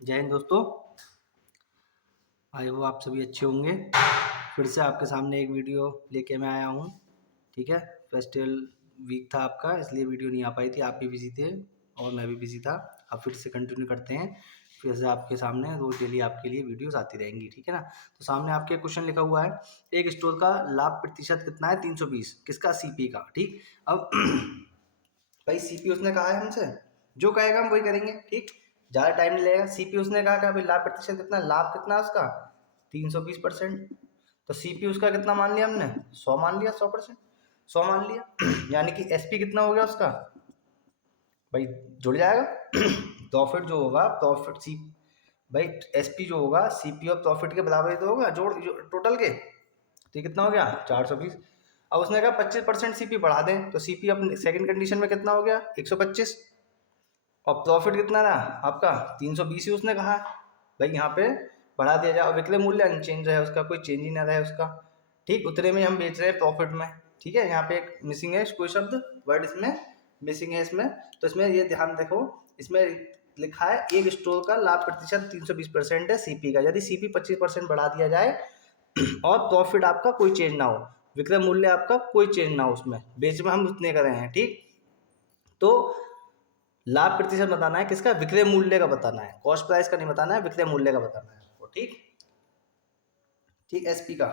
जय हिंद दोस्तों। I hope आप सभी अच्छे होंगे। फिर से आपके सामने एक वीडियो लेके मैं आया हूँ। ठीक है, फेस्टिवल वीक था आपका, इसलिए वीडियो नहीं आ पाई थी। आप भी बिजी थे और मैं भी बिजी था। अब फिर से कंटिन्यू करते हैं। फिर से आपके सामने रोज डेली आपके लिए वीडियोस आती रहेंगी। ठीक है ना। तो सामने आपके क्वेश्चन लिखा हुआ है, एक स्टोर का लाभ प्रतिशत कितना है? 320। किसका? सीपी का। ठीक। अब भाई सीपी उसने कहा है हमसे, जो कहेगा हम वही करेंगे। ठीक, ज़्यादा टाइम नहीं लगेगा। सीपी उसने कहा कि भाई लाभ प्रतिशत कितना, लाभ कितना है उसका? 320%। तो सीपी उसका कितना मान लिया हमने? 100 मान लिया, 100%। 100 मान लिया यानी कि एसपी कितना हो गया उसका? भाई जुड़ जाएगा प्रॉफिट जो होगा, प्रॉफिट सी भाई एसपी जो होगा सीपी और प्रॉफिट के बराबर ही तो होगा, जोड़ टोटल के। तो ये कितना हो गया? 420। अब उसने कहा 25% सीपी बढ़ा दें, तो सीपी अपने सेकंड कंडीशन में कितना हो गया? 125। और प्रॉफिट कितना था आपका? 320 ही उसने कहा। भाई यहाँ पे बढ़ा दिया जाए और विक्रय मूल्य अनचेंज रहे उसका, कोई चेंज ही ना रहे उसका। ठीक, उतने में हम बेच रहे हैं प्रॉफिट में। ठीक है, यहाँ पे एक मिसिंग है, कोई शब्द वर्ड इसमें मिसिंग है इसमें। तो इसमें ये ध्यान देखो, इसमें लिखा है एक स्टोर का लाभ प्रतिशत 320% है सीपी का। यदि सीपी 25% बढ़ा दिया जाए और प्रॉफिट आपका कोई चेंज ना हो, विक्रय मूल्य आपका कोई चेंज ना हो, उसमें बेच में हम उतने कर रहे हैं। ठीक, तो लाभ प्रतिशत बताना है किसका? विक्रय मूल्य का बताना है, कॉस्ट प्राइस का नहीं बताना है, विक्रय मूल्य का बताना है आपको। ठीक ठीक, एसपी का।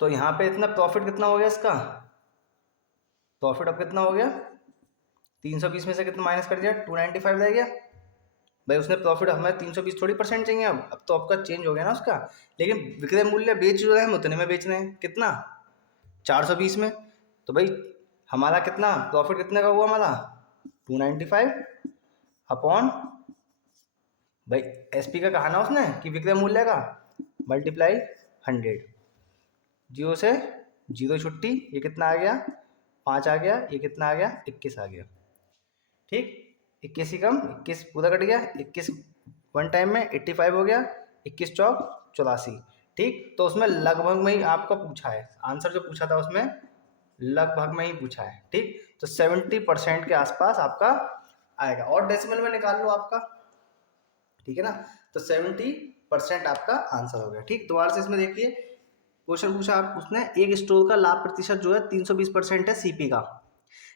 तो यहाँ पे इतना प्रॉफिट कितना हो गया इसका? प्रॉफिट अब कितना हो गया? 320 में से कितना माइनस कर दिया? 295 रह गया। भाई उसने प्रॉफिट, हमें 320 थोड़ी परसेंट चाहिए। अब तो आपका चेंज हो गया ना उसका। लेकिन विक्रय मूल्य बेच जो रहे हैं हम उतने में बेच रहे हैं। कितना? 420 में। तो भाई हमारा कितना प्रॉफिट, कितने का हुआ हमारा? 295 अपॉन, भाई एसपी का कहा ना उसने कि विक्रय मूल्य का, मल्टीप्लाई 100। जीरो से जीरो छुट्टी, ये कितना आ गया? 5 आ गया। ये कितना आ गया? 21 आ गया। ठीक, 21 ही कम 21 पूरा कट गया। 21 वन टाइम में 85 हो गया। 21 चौक 84। ठीक, तो उसमें लगभग में ही आपका पूछा है आंसर, जो पूछा था उसमें लगभग में ही पूछा है। ठीक, तो 70% के आसपास आपका आएगा, और डेसिमल में निकाल लो आपका। ठीक है ना। तो 70% आपका आंसर हो गया। ठीक, दोबारा से इसमें देखिए क्वेश्चन पूछा आप, उसने एक स्टोर का लाभ प्रतिशत जो है 320% है सीपी का।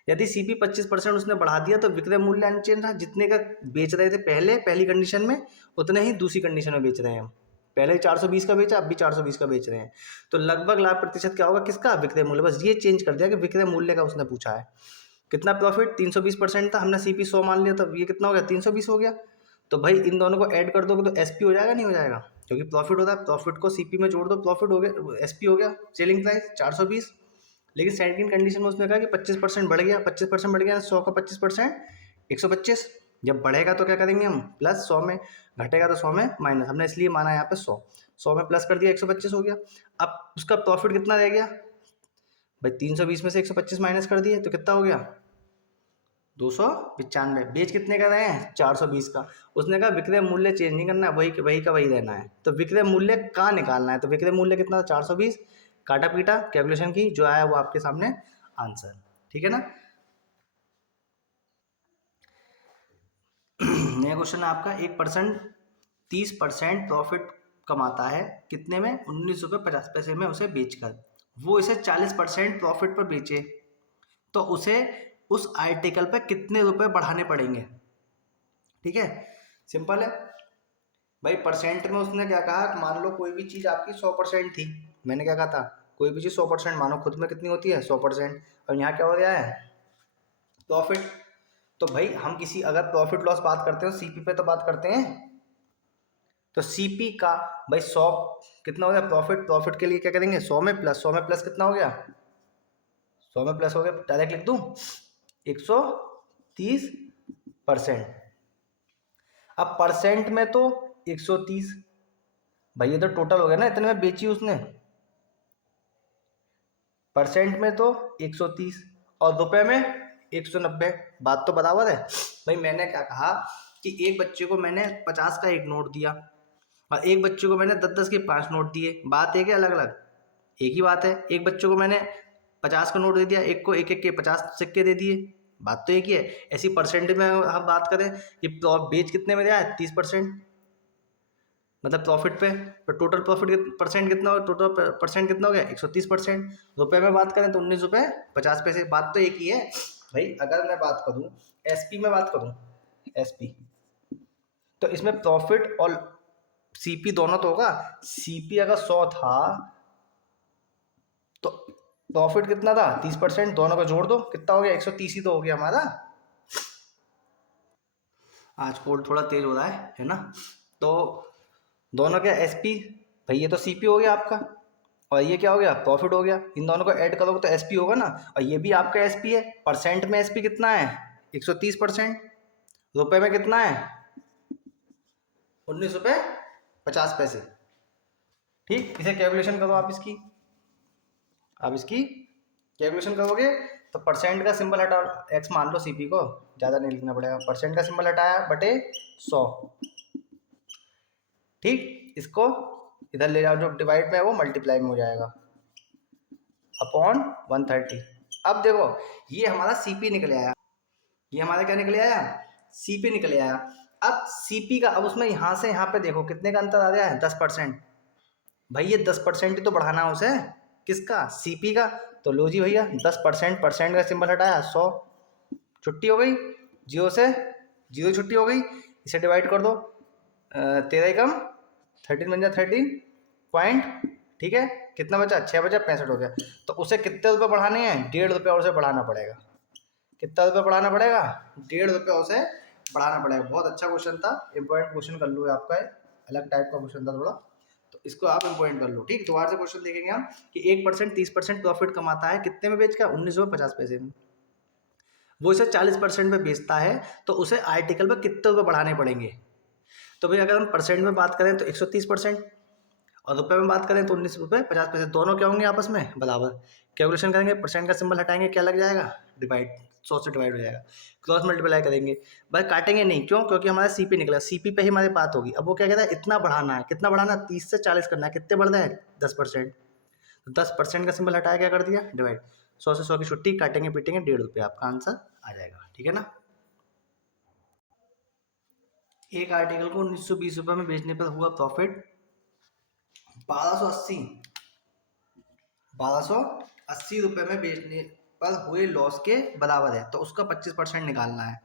यदि सीपी 25% उसने बढ़ा दिया तो विक्रय मूल्य अनचेंज रहा, जितने का बेच रहे थे पहले पहली कंडीशन में उतने ही दूसरी कंडीशन में बेच रहे हैं हम। पहले 420 का बेचा, अब भी 420 का बेच रहे हैं। तो लगभग लाभ प्रतिशत क्या होगा किसका? विक्रय मूल्य। बस ये चेंज कर दिया कि विक्रय मूल्य का उसने पूछा है। कितना प्रॉफिट? 320% था, हमने सीपी 100 मान लिया, तो ये कितना हो गया? 320 हो गया। तो भाई इन दोनों को ऐड कर दोगे तो एसपी हो जाएगा, नहीं हो जाएगा? क्योंकि प्रॉफिट होता है, प्रॉफिट को सीपी में जोड़ दो, प्रॉफिट हो गया, एसपी हो गया, सेलिंग प्राइस 420। लेकिन सेकंड कंडीशन में उसने कहा कि 25% बढ़ गया। 25% बढ़ गया, 100 का 25% 125। जब बढ़ेगा तो क्या करेंगे हम? प्लस 100 में, घटेगा तो 100 में माइनस। हमने इसलिए माना यहाँ पे 100। 100 में प्लस कर दिया, 125 हो गया। अब उसका प्रॉफिट कितना रह गया? भाई 320 में से 125 माइनस कर दिए तो कितना हो गया? 295। बेच कितने का रहे हैं? 420 का। उसने कहा विक्रय मूल्य चेंज नहीं करना है, वही वही का वही रहना है। तो विक्रय मूल्य का निकालना है। तो विक्रय मूल्य कितना था? 420। काटा पीटा कैलकुलेशन की, जो आया वो आपके सामने आंसर। ठीक है ना। नया क्वेश्चन है आपका, एक पर्सन 30% प्रॉफिट कमाता है कितने में? 19 रुपये 50 पैसे में उसे बेचकर। वो इसे 40% प्रॉफिट पर बेचे तो उसे उस आर्टिकल पे कितने रुपए बढ़ाने पड़ेंगे? ठीक है, सिंपल है भाई। परसेंट में उसने क्या कहा, मान लो कोई भी चीज़ आपकी 100% थी। मैंने क्या कहा था? कोई भी चीज़ 100% मानो, खुद में कितनी होती है? 100%। और यहाँ क्या हो रहा है? प्रॉफिट। तो भाई हम किसी अगर प्रॉफिट लॉस बात करते हो सीपी पे तो बात करते हैं। तो सीपी का भाई 100 कितना हो गया प्रॉफिट? प्रॉफिट के लिए क्या करेंगे? 100 में प्लस, 100 में प्लस कितना हो गया? 100 में प्लस हो गया, डायरेक्ट लिख दूं 130%। अब परसेंट में तो 130। भाई ये तो टोटल हो गया ना, इतने में बेची उसने। परसेंट में तो 130 और रुपए में 190। बात तो बराबर है। भाई मैंने क्या कहा कि एक बच्चे को मैंने 50 का एक नोट दिया और एक बच्चे को मैंने 10-10 के 5 नोट दिए। बात एक है, अलग अलग? एक ही बात है। एक बच्चे को मैंने 50 का नोट दे दिया, एक को एक एक के 50 सिक्के दे दिए। बात तो एक ही है। ऐसी परसेंटेज में हम बात करें कि बेच कितने में दिया है 30%, मतलब प्रॉफिट पे, तो टोटल प्रॉफिट परसेंट कितना हो, टोटल परसेंट कितना हो गया 130%। रुपए में बात करें तो 19 रुपये 50 पैसे। बात तो एक ही है भाई। अगर मैं बात करूँ एसपी में बात करूँ, एसपी तो इसमें प्रॉफिट और सीपी दोनों तो होगा। सीपी अगर 100 था तो प्रॉफिट कितना था 30%, दोनों को जोड़ दो कितना हो गया 130 ही तो हो गया हमारा। आज कोल्ड थोड़ा तेज हो रहा है ना। तो दोनों क्या एसपी, भाई ये तो सीपी हो गया आपका और ये क्या हो गया प्रॉफिट हो गया। इन दोनों को ऐड करोगे तो एसपी होगा ना, और ये भी आपका एसपी है। परसेंट में एसपी कितना है 130%, रुपए में कितना है 19 रुपये 50 पैसे। ठीक, इसे कैलकुलेशन करो आप इसकी। अब इसकी कैलकुलेशन करोगे तो परसेंट का सिंबल हटा, एक्स मान लो सीपी को, ज़्यादा नहीं लिखना पड़ेगा। परसेंट का सिंबल हटाया बटे 100। ठीक, इसको इधर ले जाओ, जो डिवाइड में है वो मल्टीप्लाई में हो जाएगा अपॉन 130। अब देखो ये हमारा सीपी निकले आया, ये हमारा क्या निकले आया सीपी निकले आया। अब सीपी का, अब उसमें यहाँ से यहाँ पे देखो कितने का अंतर आ गया है 10%। भाई ये 10% ही तो बढ़ाना है उसे, किसका सीपी का। तो लो जी भैया 10%, परसेंट का सिंबल हटाया 100, छुट्टी हो गई, जीरो से जीरो छुट्टी हो गई। इसे डिवाइड कर दो, 13 कम 13 बन जाए 13 पॉइंट, ठीक है। कितना बचा 6 बचा 65 हो गया। तो उसे कितने रुपये बढ़ाने हैं 1.5 रुपये और उसे बढ़ाना पड़ेगा। कितना रुपये बढ़ाना पड़ेगा 1.5 रुपये उसे बढ़ाना पड़ेगा। बहुत अच्छा क्वेश्चन था, इंपॉर्टेंट क्वेश्चन कर लो आपका, अलग टाइप का क्वेश्चन था थोड़ा, तो इसको आप इंपॉर्टेंट कर लो। ठीक, दोबारा से क्वेश्चन देखेंगे हम कि 1% 30% प्रॉफिट कमाता है कितने में बेच कर 19 रुपये 50 पैसे में, वो इसे 40% में बेचता है, तो उसे आर्टिकल पर कितने रुपये बढ़ाने पड़ेंगे। तो भाई अगर हम परसेंट में बात करें तो 130%, और रुपये में बात करें तो 19 रुपये 50 पैसे, दोनों क्या होंगे आपस में बराबर। कैलकुलेशन करेंगे, परसेंट का सिंबल हटाएंगे क्या लग जाएगा डिवाइड, 100 से डिवाइड हो जाएगा। क्रॉस मल्टीप्लाई करेंगे, भाई काटेंगे नहीं, क्यों, क्योंकि हमारा सीपी निकला, सीपी पे ही हमारी बात होगी। अब वो क्या कहता है इतना बढ़ाना है, कितना बढ़ाना है 30 से 40 करना है, कितने बढ़ रहे हैं 10%। तो 10% का सिंबल हटाया क्या कर दिया डिवाइड, 100 से 100 की छुट्टी, काटेंगे पीटेंगे 1.5 रुपये, आपका आंसर आ जाएगा। ठीक है ना। एक आर्टिकल को 1920 रुपये में बेचने पर हुआ प्रॉफिट 1280 रुपये में बेचने पर हुए लॉस के बराबर है। तो उसका 25% निकालना है,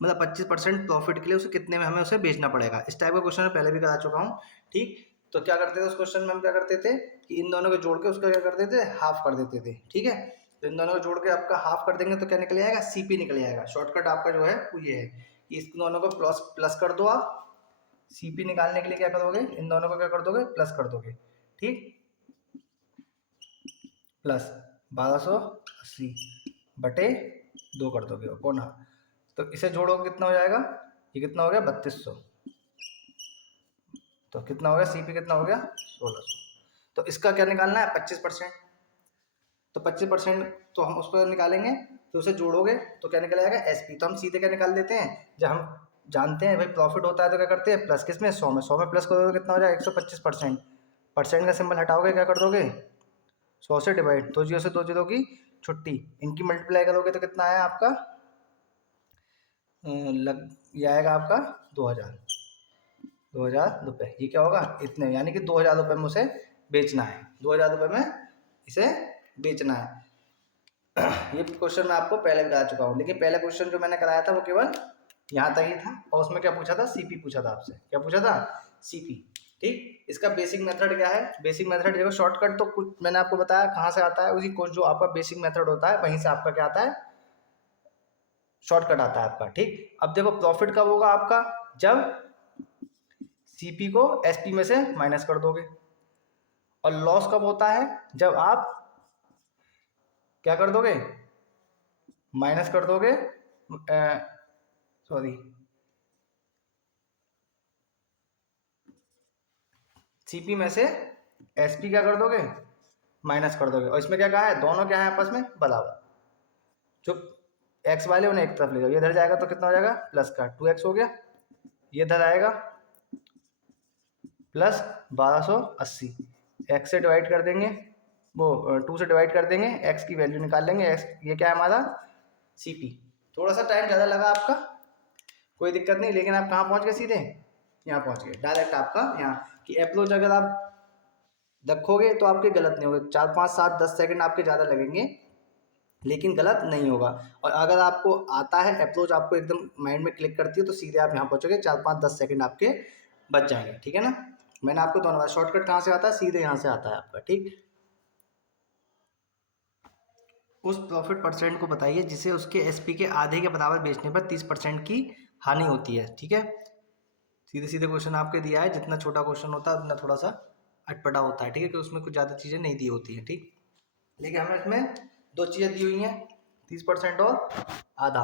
मतलब 25% प्रॉफिट के लिए उसे कितने में हमें उसे बेचना पड़ेगा। इस टाइप का क्वेश्चन मैं पहले भी करा चुका हूँ। ठीक, तो क्या करते थे उस क्वेश्चन में हम क्या करते थे कि इन दोनों को जोड़ के उसका क्या करते थे हाफ कर देते थे। ठीक है, तो इन दोनों को जोड़ के आपका हाफ कर देंगे तो क्या निकल आएगा सीपी निकल आएगा। शॉर्टकट आपका जो है वो ये है कि इस दोनों को प्लस प्लस कर दो आप, सीपी निकालने के लिए क्या करोगे इन दोनों को क्या कर दोगे प्लस कर दोगे। ठीक, प्लस 1280 बटे 2 कर दोगे कोना, तो इसे जोड़ोगे कितना हो जाएगा, ये कितना हो गया 3200, तो कितना हो गया सीपी कितना हो गया 1600। तो इसका क्या निकालना है 25%, तो 25% तो हम उस पर निकालेंगे, तो उसे जोड़ोगे तो क्या निकल आएगा एसपी। तो हम सीधे क्या निकाल देते हैं, जब हम जानते हैं भाई प्रॉफिट होता है तो क्या करते हैं प्लस किस में 100 में, 100 में प्लस करोगे कितना हो जाएगा 125%, परसेंट का सिंबल हटाओगे क्या कर दोगे 100 से डिवाइड, 2 जीरो से 2 जीरो की छुट्टी, इनकी मल्टीप्लाई करोगे तो कितना आया आपका लग ये आएगा आपका 2000 रुपये। ये क्या होगा इतने, यानी कि 2000 रुपये में उसे बेचना है, 2000 रुपये में इसे बेचना है। ये क्वेश्चन मैं आपको पहले बता चुका हूँ, लेकिन पहला क्वेश्चन जो मैंने कराया था वो केवल यहाँ तक ही था, और उसमें क्या पूछा था सीपी पूछा था आपसे, क्या पूछा था सीपी। ठीक, इसका बेसिक मेथड क्या है, बेसिक मेथड देखो शॉर्टकट तो कुछ मैंने आपको बताया कहाँ से आता है, उसी कोर्स जो आपका बेसिक मेथड होता है वहीं से आपका क्या आता है शॉर्टकट आता है आपका। ठीक, अब देखो प्रॉफिट कब होगा आपका, जब सीपी को एसपी में से माइनस कर दोगे, और लॉस कब होता है जब आप क्या कर दोगे माइनस कर दोगे, सॉरी सीपी में से एसपी क्या कर दोगे माइनस कर दोगे। और इसमें क्या कहा है दोनों क्या है आपस में बराबर, जो एक्स वाले उन्हें एक तरफ ले जाओ, ये इधर जाएगा तो कितना हो जाएगा प्लस का 2x हो गया, ये इधर आएगा प्लस 1280, एक्स से डिवाइड कर देंगे, वो 2 से डिवाइड कर देंगे, एक्स की वैल्यू निकाल लेंगे, एक्स ये क्या है हमारा सीपी। थोड़ा सा टाइम ज़्यादा लगा आपका, कोई दिक्कत नहीं, लेकिन आप कहाँ पहुँच गए, सीधे यहाँ पहुँच गए डायरेक्ट आपका यहाँ कि अप्रोच अगर आप रखोगे तो आपके गलत नहीं होगा, 4 5 7 10 सेकंड आपके ज़्यादा लगेंगे लेकिन गलत नहीं होगा। और अगर आपको आता है अप्रोच, आपको एकदम माइंड में क्लिक करती है तो सीधे आप यहाँ पहुँचोगे, 4 5 10 सेकंड आपके बच जाएंगे, ठीक है ना। मैंने आपको दोनों बार, शॉर्टकट कहाँ से आता है, सीधे यहाँ से आता है आपका, ठीक। उस प्रॉफिट परसेंट को बताइए जिसे उसके एसपी के आधे के बराबर बेचने पर 30% की हानि होती है, ठीक है। सीधे सीधे क्वेश्चन आपके दिया है, जितना छोटा क्वेश्चन होता है उतना थोड़ा सा अटपटा होता है, ठीक है, कि उसमें कुछ ज़्यादा चीज़ें नहीं दी होती है, ठीक। लेकिन हमें इसमें दो चीज़ें दी हुई हैं, 30% और आधा।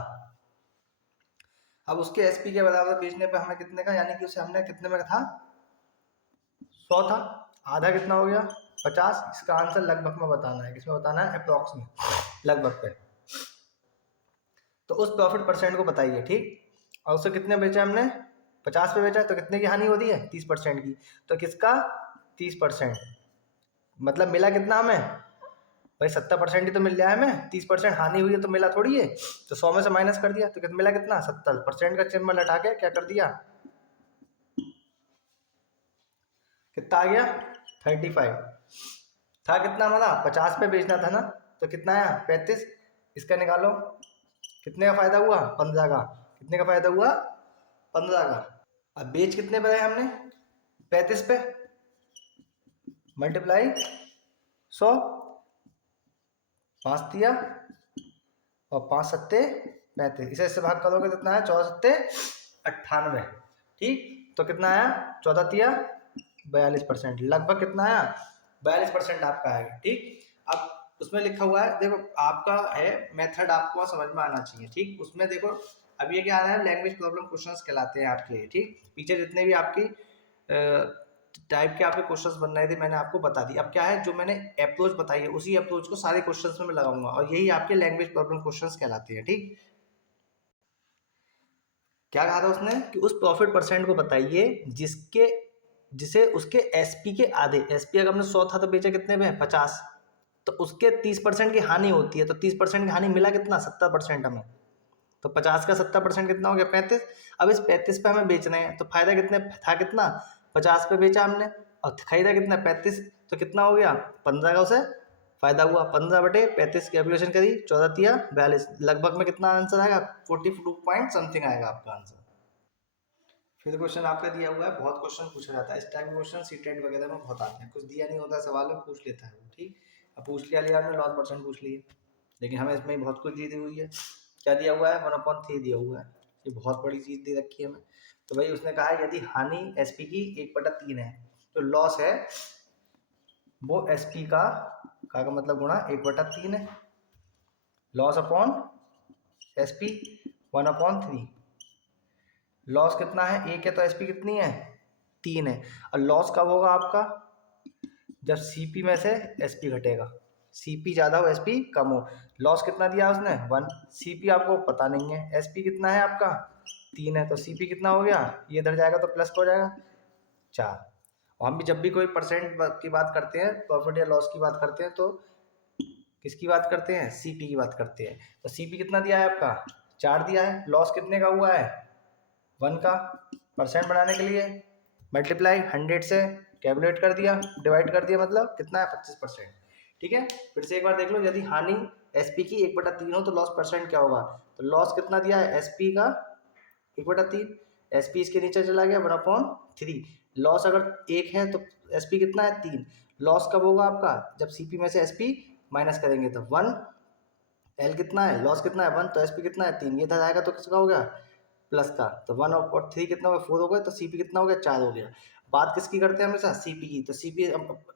अब उसके एसपी के बराबर बेचने पर हमें कितने का, यानी कि उसे हमने कितने में था, 100 था, आधा कितना हो गया 50। इसका आंसर लगभग में बताना है, किसमें बताना है, अप्रॉक्स में, लगभग पे। तो उस प्रॉफिट परसेंट को बताइए, ठीक। और उसे कितने बेचा हमने, 50 पे बेचा, तो कितने की हानि होती है, 30% की। तो किसका, 30%, मतलब मिला कितना हमें भाई, 70% ही तो मिल रहा है हमें, 30% हानि हुई है तो मिला थोड़ी है। तो 100 में से माइनस कर दिया तो कितना मिला, कितना, 70%। का सिंबल हटा के क्या कर दिया, कितना आ गया, 35। था कितना हमारा, 50 पे बेचना था ना, तो कितना आया, 35। इसका निकालो, कितने का फायदा हुआ, 15 का। कितने का फायदा हुआ, 15 का। अब बेच कितने पे हमने, 35 पे, मल्टीप्लाई 100, 5 दिया और 5 सत्ते 35, इसे इससे भाग करोगे तो कितना है, 14 सत्ते 98, ठीक। तो कितना आया, 14 दिया 42%, लगभग कितना आया, 42% आपका आएगा, ठीक। अब उसमें लिखा हुआ है, देखो आपका है मेथड, आपको समझ में आना चाहिए, ठीक। उसमें देखो अब ये क्या आ रहा है, लैंग्वेज प्रॉब्लम क्वेश्चंस कहलाते हैं आपके, ठीक। पीछे जितने भी आपकी टाइप के आपके क्वेश्चंस बन रहे थे मैंने आपको बता दी। अब क्या है, जो मैंने अप्रोच बताई है उसी अप्रोच को सारे क्वेश्चंस में मैं लगाऊंगा, और यही आपके लैंग्वेज प्रॉब्लम क्वेश्चंस कहलाते हैं, ठीक। क्या कहा था उसने कि उस प्रॉफिट परसेंट को बताइए जिसे उसके एसपी के आधे, एसपी अगर हमने 100 था तो बेचा कितने में, 50, तो उसके 30% की हानि होती है। तो 30% की हानि मिला कितना, 70% हमें। तो 50 का 70% कितना हो गया, 35। अब इस 35 पे हमें बेचना है, तो फायदा कितने था, कितना, 50 पे बेचा हमने और खरीदा कितना, 35। तो कितना हो गया, 15 का उसे फायदा हुआ। 15/35 कैलकुलेशन करी, 14 तिया 42, लगभग में कितना आंसर आएगा, 42 पॉइंट समथिंग आएगा आपका आंसर। फिर क्वेश्चन आपका दिया हुआ है, बहुत क्वेश्चन पूछा जाता है इस टाइप के क्वेश्चन, सीटेट वगैरह में बहुत आते हैं। कुछ दिया नहीं होता सवाल में, पूछ लेता है वो, ठीक। अब पूछ लिया हमने, लॉस परसेंट पूछ लिए, लेकिन हमें इसमें बहुत कुछ दी हुई है। क्या दिया हुआ है, 1/3 दिया हुआ है, ये बहुत बड़ी चीज़ दे रखी है हमें। तो भाई उसने कहा है यदि हानि एसपी की 1/3 है, तो लॉस है वो एसपी का मतलब गुणा 1/3 है, लॉस अपॉन एसपी 1/3। लॉस कितना है, एक है, तो एसपी कितनी है, 3 है। और लॉस कब होगा आपका, जब सीपी में से एसपी घटेगा, सीपी ज़्यादा हो एसपी कम हो। लॉस कितना दिया उसने, 1, सीपी आपको पता नहीं है, एसपी कितना है आपका, 3 है, तो सीपी कितना हो गया, ये इधर जाएगा तो प्लस हो जाएगा 4। और हम भी जब भी कोई परसेंट की बात करते हैं, प्रॉफिट या लॉस की बात करते हैं, तो किसकी बात करते हैं, सीपी की बात करते हैं। तो सीपी कितना दिया है आपका, 4 दिया है। लॉस कितने का हुआ है, 1 का। परसेंट बनाने के लिए मल्टीप्लाई 100 से कैलकुलेट कर दिया, डिवाइड कर दिया, मतलब कितना है, 25%, ठीक है। फिर से एक बार देख लो, यदि हानि एसपी की 1/3 हो तो लॉस परसेंट क्या होगा। तो लॉस कितना दिया है, एसपी का 1/3, एसपी इसके नीचे चला गया 1/3। लॉस अगर 1 है तो एसपी कितना है, 3। लॉस कब होगा आपका, जब सीपी में से एसपी माइनस करेंगे, तो 1। एल कितना है, लॉस कितना है, 1, तो एसपी कितना है, 3। ये इधर आएगा तो किसका हो गया, प्लस का। तो 1/3 कितना हो गया, 4 हो गया, तो सीपी कितना हो गया, 4 हो गया। बात किसकी करते हैं हमेशा, सीपी की। तो सीपी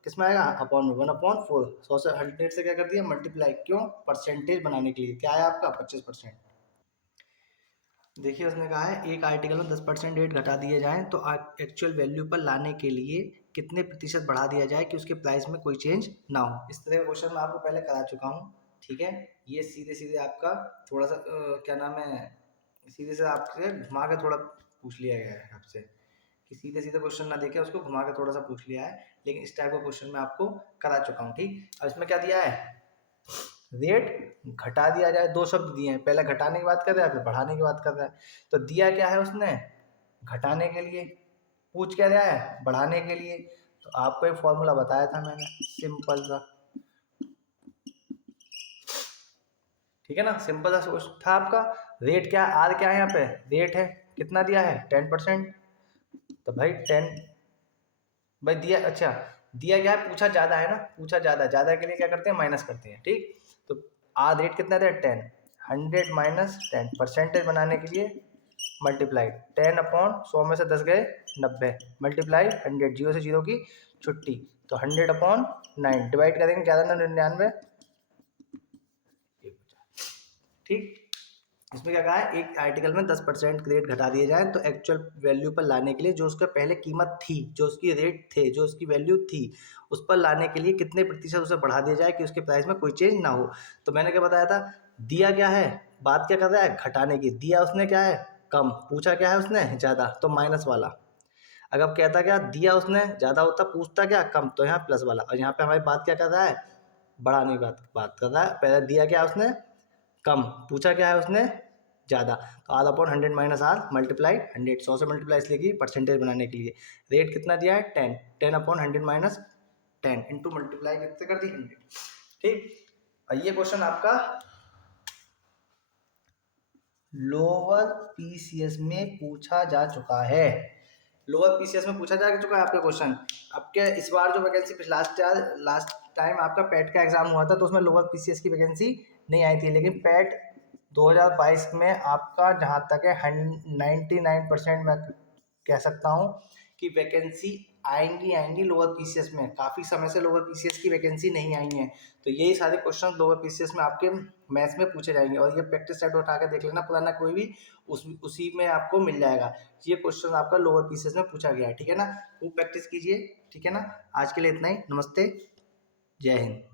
किस में आएगा, अपॉन में, 1/4। 100 से 100 से क्या कर दिया, मल्टीप्लाई, क्यों, परसेंटेज बनाने के लिए। क्या है आपका, 25%। देखिए उसने कहा है एक आर्टिकल में 10% रेट घटा दिए जाएं तो एक्चुअल वैल्यू पर लाने के लिए कितने प्रतिशत बढ़ा दिया जाए कि उसके प्राइस में कोई चेंज ना हो। इस तरह का क्वेश्चन मैं आपको पहले करा चुका हूँ, ठीक है। ये सीधे सीधे आपका थोड़ा सा क्या नाम है, सीधे से आपसे घुमा के थोड़ा पूछ लिया गया है आपसे, कि सीधे सीधे क्वेश्चन ना देके उसको घुमा के थोड़ा सा पूछ लिया है, लेकिन इस टाइप का क्वेश्चन मैं आपको करा चुका हूँ, ठीक। अब इसमें क्या दिया है, रेट घटा दिया जाए। दो शब्द दिए हैं, पहले घटाने की बात कर रहा है, फिर बढ़ाने की बात कर रहा है। तो दिया क्या है उसने, घटाने के लिए, पूछ क्या रहा है, बढ़ाने के लिए। तो आपको एक फॉर्मूला बताया था मैंने, सिंपल सा, ठीक है ना, सिंपल सा सोच था आपका। रेट क्या, आर क्या है यहाँ पे, रेट है, कितना दिया है 10%। तो भाई 10, भाई दिया, अच्छा दिया क्या है, पूछा ज़्यादा है ना, पूछा ज़्यादा, ज़्यादा के लिए क्या करते हैं, माइनस करते हैं, ठीक। तो आर रेट कितना दिया, 10, 100 माइनस 10, परसेंटेज बनाने के लिए मल्टीप्लाई 10 अपॉन 100 में से 10 गए 90, मल्टीप्लाई 100, जीरो से जीरो की छुट्टी, तो 100 अपॉन 9, डिवाइड करेंगे 1199, ठीक। इसमें क्या कहा है, एक आर्टिकल में 10% रेट घटा दिए जाए तो एक्चुअल वैल्यू पर लाने के लिए जो उसका पहले कीमत थी, जो उसकी रेट थे, जो उसकी वैल्यू थी, उस पर लाने के लिए कितने प्रतिशत उसे बढ़ा दिया जाए कि उसके प्राइस में कोई चेंज ना हो। तो मैंने क्या बताया था, दिया क्या है, बात क्या कर रहा है, घटाने की, दिया उसने क्या है, कम, पूछा क्या है उसने, ज़्यादा, तो माइनस वाला। अगर कहता क्या, दिया उसने ज़्यादा होता, पूछता क्या कम, तो यहाँ प्लस वाला। और यहाँ पे हमारी बात क्या कर रहा है, बढ़ाने की बात कर रहा है। पहले दिया क्या उसने, कम, पूछा क्या है उसने, ज़्यादा। तो R upon 100 minus R multiply 100, 100 से मल्टीप्लाई इसलिए कि परसेंटेज बनाने के लिए। रेट कितना दिया है 10, 10 अपॉन 100 माइनस 10 इंटू मल्टीप्लाई कितने कर दी 100, ठीक। और ये क्वेश्चन आपका लोअर पीसीएस में पूछा जा चुका है, लोअर पीसीएस में पूछा जा चुका है आपका क्वेश्चन। आपके इस बार जो वैकेंसी लास्ट टाइम आपका पैट का एग्जाम हुआ था तो उसमें लोअर पीसीएस की वैकेंसी नहीं आई थी, लेकिन पैट 2022 में आपका जहाँ तक है 99% मैं कह सकता हूँ कि वैकेंसी आएंगी लोअर पीसीएस में। काफ़ी समय से लोअर पीसीएस की वैकेंसी नहीं आई है, तो यही सारे क्वेश्चन लोअर पीसीएस में आपके मैथ्स में पूछे जाएंगे। और ये प्रैक्टिस सेट उठा के देख लेना, पुराना कोई भी उसी में आपको मिल जाएगा। ये क्वेश्चन आपका लोअर पीसीएस में पूछा गया है, ठीक है ना, खूब प्रैक्टिस कीजिए, ठीक है ना। आज के लिए इतना ही, नमस्ते, जय हिंद।